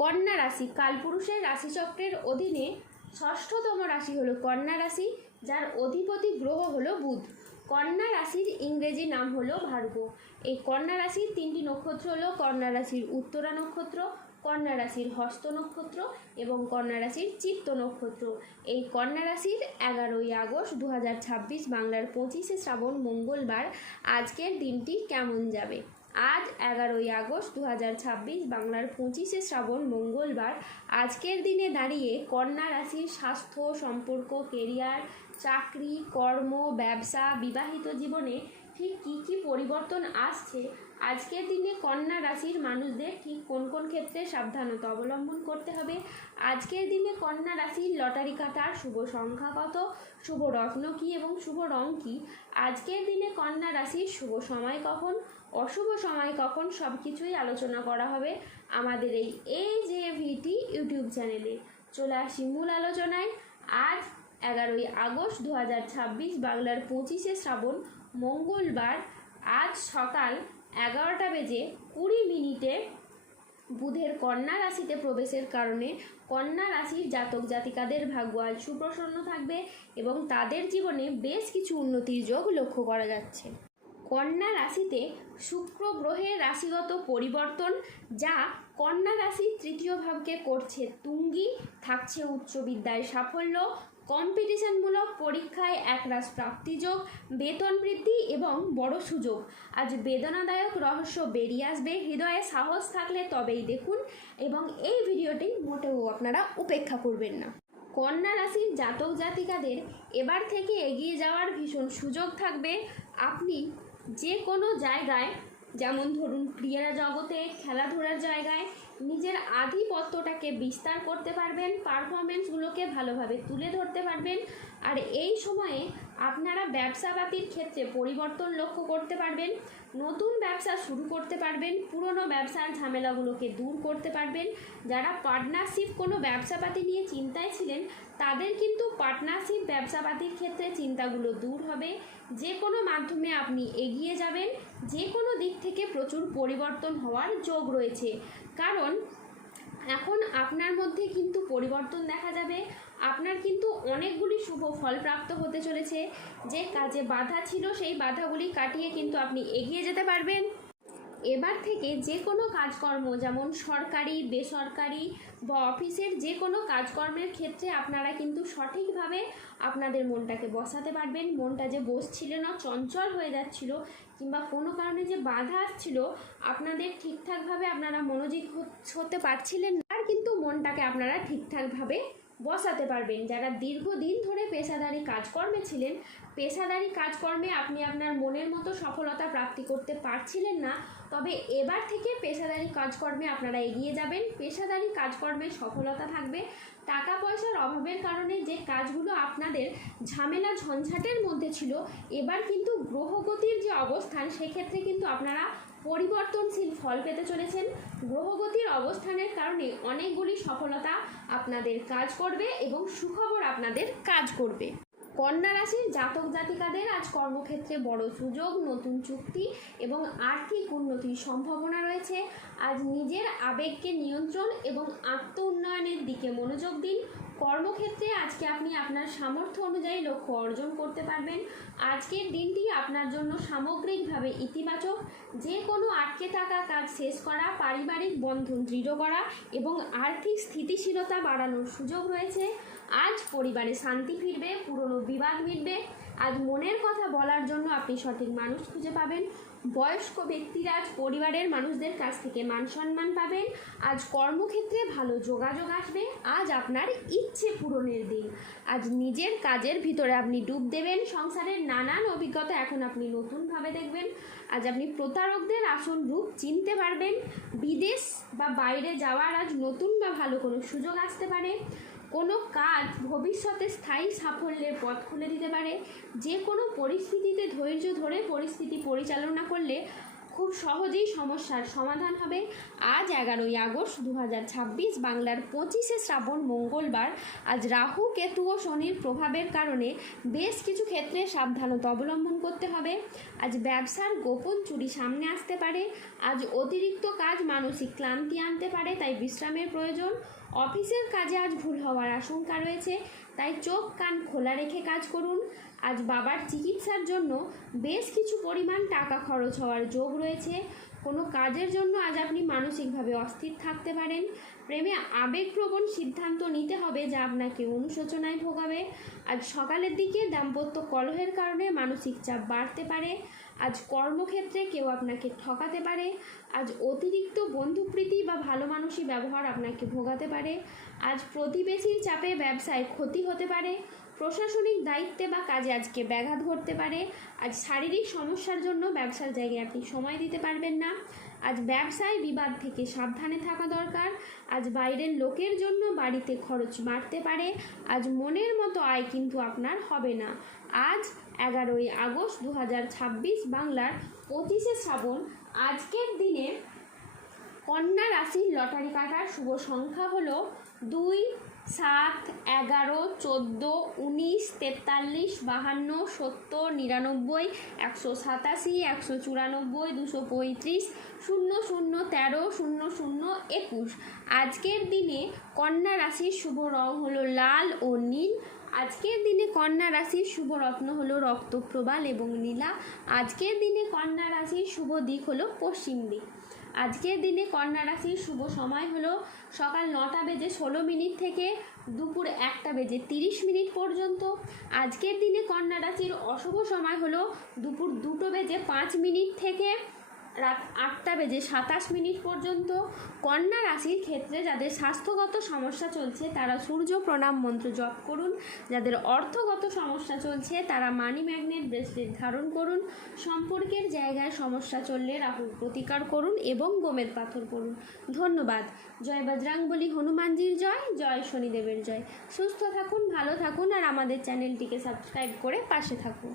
কন্যা রাশি কালপুরুষের রাশিচক্রের অধীনে ষষ্ঠতম রাশি হলো কন্যা রাশি, যার অধিপতি গ্রহ হলো বুধ। কন্যা রাশির ইংরেজি নাম হলো ভার্গ। এই কন্যা রাশির তিনটি নক্ষত্র হলো কন্যা রাশির উত্তরা নক্ষত্র, কন্যা রাশির হস্ত নক্ষত্র এবং কন্যা রাশির চিত্ত নক্ষত্র। এই কন্যা রাশির 11ই আগস্ট 2026 বাংলার 25শে শ্রাবণ মঙ্গলবার আজকের দিনটি কেমন যাবে। আজ 11ই আগস্ট 2026 বাংলার 25শে শ্রাবণ মঙ্গলবার আজকের দিনে দাঁড়িয়ে কন্যা রাশির স্বাস্থ্য, সম্পর্ক, কেরিয়ার, চাকরি, কর্ম, ব্যবসা, বিবাহিত জীবনে ঠিক কী কী পরিবর্তন আসছে, আজকের দিনে কন্যা রাশির মানুষদের ঠিক কোন কোন ক্ষেত্রে সাবধানতা অবলম্বন করতে হবে, আজকের দিনে কন্যা রাশির লটারি কাটার শুভ সংখ্যা কত, শুভ রত্ন কী এবং শুভ রং কী, আজকের দিনে কন্যা রাশির শুভ সময় কখন, অশুভ সময় কখন, সব কিছুই আলোচনা করা হবে আমাদের এই যে ভিটি ইউটিউব চ্যানেলে। চলে আসি মূল আলোচনায়। আজ 11ই আগস্ট 2026 বাংলার 25শে শ্রাবণ মঙ্গলবার আজ সকাল 11:20 বুধের কন্যা রাশিতে প্রবেশের কারণে কন্যা রাশির জাতক জাতিকাদের ভাগ্য আজ সুপ্রসন্ন থাকবে এবং তাদের জীবনে বেশ কিছু উন্নতির যোগ লক্ষ্য করা যাচ্ছে। কন্যা রাশিতে শুক্র গ্রহের রাশিগত পরিবর্তন, যা কন্যা রাশির তৃতীয় ভাবকে করছে তুঙ্গি, থাকছে উচ্চ বিদ্যায় সাফল্য, কম্পিটিশনমূলক পরীক্ষায় একরাশ প্রাপ্তিযোগ, বেতন বৃদ্ধি এবং বড় সুযোগ। আজ বেদনাদায়ক রহস্য বেরিয়ে আসবে, হৃদয়ে সাহস থাকলে তবেই দেখুন এবং এই ভিডিওটি মোটেও আপনারা উপেক্ষা করবেন না। কন্যা রাশির জাতক জাতিকাদের এবার থেকে এগিয়ে যাওয়ার ভীষণ সুযোগ থাকবে। আপনি যে কোনো জায়গায়, যেমন ধরুন ক্রীড়া জগতে, খেলাধুলার জায়গায় নিজের আধিপত্যটাকে বিস্তার করতে পারবেন, পারফরমেন্সগুলোকে ভালোভাবে তুলে ধরতে পারবেন। আর এই সময়ে আপনারা ব্যবসাপাতির ক্ষেত্রে পরিবর্তন লক্ষ্য করতে পারবেন, নতুন ব্যবসা শুরু করতে পারবেন, পুরনো ব্যবসার ঝামেলাগুলোকে দূর করতে পারবেন। যারা পার্টনারশিপ কোনো ব্যবসাপাতি নিয়ে চিন্তায় ছিলেন, তাদের কিন্তু পার্টনারশিপ ব্যবসাপাতির ক্ষেত্রে চিন্তাগুলো দূর হবে। যে কোনো মাধ্যমে আপনি এগিয়ে যাবেন, যে কোনো দিক থেকে প্রচুর পরিবর্তন হওয়ার যোগ রয়েছে, কারণ এখন আপনার মধ্যে কিন্তু পরিবর্তন দেখা যাবে। আপনার কিন্তু অনেকগুলি শুভ ফল প্রাপ্ত হতে চলেছে। যে কাজে বাধা ছিল সেই বাধাগুলি কাটিয়ে কিন্তু আপনি এগিয়ে যেতে পারবেন। এবার থেকে যে কোনো কাজকর্ম, যেমন সরকারি, বেসরকারি বা অফিসের যে কোনো কাজকর্মের ক্ষেত্রে আপনারা কিন্তু সঠিকভাবে আপনাদের মনটাকে বসাতে পারবেন। মনটা যে বসছিল না, চঞ্চল হয়ে যাচ্ছিল, কিংবা কোনো কারণে যে বাধা আসছিল, আপনাদের ঠিকঠাকভাবে আপনারা মনোযোগী হতে পারছিলেন না, আর কিন্তু মনটাকে আপনারা ঠিকঠাকভাবে বসাতে পারবেন। যারা দীর্ঘদিন ধরে পেশাদারি কাজকর্মে ছিলেন, পেশাদারি কাজকর্মে আপনি আপনার মনের মতো সফলতা প্রাপ্তি করতে পারছিলেন না, তবে এবার থেকে পেশাদারি কাজকর্মে আপনারা এগিয়ে যাবেন। পেশাদারি কাজকর্মে সফলতা থাকবে। টাকা পয়সার অভাবের কারণে যে কাজগুলো আপনাদের ঝামেলা ঝঞ্ঝাটের মধ্যে ছিল, এবার কিন্তু গ্রহগতির যে অবস্থান, সেক্ষেত্রে কিন্তু আপনারা পরিবর্তনশীল ফল পেতে চলেছেন। গ্রহগতির অবস্থানের কারণে অনেকগুলি সফলতা আপনাদের কাজ করবে এবং সুখবর আপনাদের কাজ করবে। কন্যা রাশির জাতক জাতিকাদের আজ কর্মক্ষেত্রে বড় সুযোগ, নতুন চুক্তি এবং আর্থিক উন্নতির সম্ভাবনা রয়েছে। আজ নিজের আবেগকে নিয়ন্ত্রণ এবং আত্ম উন্নয়নের দিকে মনোযোগ দিন। কর্মক্ষেত্রে আজকে আপনি আপনার সামর্থ্য অনুযায়ী লক্ষ্য অর্জন করতে পারবেন। আজকের দিনটি আপনার জন্য সামগ্রিকভাবে ইতিবাচক। যে কোনো আটকে থাকা কাজ শেষ করা, পারিবারিক বন্ধন দৃঢ় করা এবং আর্থিক স্থিতিশীলতা বাড়ানোর সুযোগ রয়েছে। আজ পরিবারে শান্তি ফিরবে, পুরনো বিবাদ মিটবে। আজ মনের কথা বলার জন্য আপনি সঠিক মানুষ খুঁজে পাবেন। বয়স্ক ব্যক্তিরা আজ পরিবারের মানুষদের কাছ থেকে মান সম্মান পাবেন। আজ কর্মক্ষেত্রে ভালো যোগাযোগ আসবে। আজ আপনার ইচ্ছে পূরণের দিন। আজ নিজের কাজের ভিতরে আপনি ডুব দেবেন। সংসারের নানান অভিজ্ঞতা এখন আপনি নতুনভাবে দেখবেন। আজ আপনি প্রতারকদের আসল রূপ চিনতে পারবেন। বিদেশ বা বাইরে যাওয়ার আজ নতুন বা ভালো কোনো সুযোগ আসতে পারে। কোনো কাজ ভবিষ্যতে স্থায়ী সাফল্যের পথ খুলে দিতে পারে। যে কোনো পরিস্থিতিতে ধৈর্য ধরে পরিস্থিতি পরিচালনা করলে খুব সহজেই সমস্যার সমাধান হবে। আজ 11ই আগস্ট 2026 বাংলার 25শে শ্রাবণ মঙ্গলবার। আজ রাহু কেতু ও শনির প্রভাবের কারণে বেশ কিছু ক্ষেত্রে সাবধানতা অবলম্বন করতে হবে। আজ ব্যবসার গোপন চুরি সামনে আসতে পারে। আজ অতিরিক্ত কাজ মানসিক ক্লান্তি আনতে পারে, তাই বিশ্রামের প্রয়োজন। অফিসের কাজে আজ ভুল হওয়ার আশঙ্কা রয়েছে, তাই চোখ কান খোলা রেখে কাজ করুন। আজ বাবার চিকিৎসার জন্য বেশ কিছু পরিমাণ টাকা খরচ হওয়ার যোগ রয়েছে। কোনো কাজের জন্য আজ আপনি মানসিকভাবে অস্থির থাকতে পারেন। প্রেমে আবেগপ্রবণ সিদ্ধান্ত নিতে হবে, যা আপনাকে অনুশোচনায় ভোগাবে। আজ সকালের দিকে দাম্পত্য কলহের কারণে মানসিক চাপ বাড়তে পারে। আজ কর্মক্ষেত্রে কেউ আপনাকে ঠকাতে পারে। আজ অতিরিক্ত বন্ধুপ্রীতি বা ভালো মানুষই ব্যবহার আপনাকে ভোগাতে পারে। আজ প্রতিবেশীর চাপে ব্যবসায় ক্ষতি হতে পারে। প্রশাসনিক দায়িত্বে বা কাজে আজকে ব্যাঘাত ঘটতে পারে। আজ শারীরিক সমস্যার জন্য ব্যবসার জায়গায় আপনি সময় দিতে পারবেন না। আজ ব্যবসায় বিবাদ থেকে সাবধানে থাকা দরকার। আজ বাইরের লোকের জন্য বাড়িতে খরচ বাড়তে পারে। আজ মনের মতো আয় কিন্তু আপনার হবে না। আজ 11ই আগস্ট 2026 বাংলার 25শে শ্রাবণ। আজকের দিনে কন্যা রাশির লটারি কাটার শুভ সংখ্যা হলো 2, 7, 11, 14, 19, 43, 52, 70, 99, 187, 194, 235, 00, 13, 00, 21। আজকের দিনে কন্যা রাশির শুভ রং হলো লাল ও নীল। আজকের দিনে কন্যা রাশির শুভ রত্ন হলো রক্তপ্রবাল এবং নীলা। আজকের দিনে কন্যা রাশির শুভ দিক হলো পশ্চিম দিক। আজকের দিনে কন্যা রাশির শুভ সময় হলো সকাল 9:16 থেকে দুপুর 1:30 পর্যন্ত। আজকের দিনে কন্যা রাশির অশুভ সময় হলো দুপুর 2:05 থেকে রাত 8:27 পর্যন্ত। কন্যা রাশির ক্ষেত্রে যাদের স্বাস্থ্যগত সমস্যা চলছে তারা সূর্য প্রণাম মন্ত্র জপ করুন। যাদের অর্থগত সমস্যা চলছে তারা মানি ম্যাগনেট ব্রেসলেট ধারণ করুন। সম্পর্কের জায়গায় সমস্যা চললে রাহুর প্রতিকার করুন এবং গমের পাথর করুন। ধন্যবাদ। জয় বজরংবলী হনুমানজির জয়, জয় শনিদেবের জয়। সুস্থ থাকুন, ভালো থাকুন আর আমাদের চ্যানেলটিকে সাবস্ক্রাইব করে পাশে থাকুন।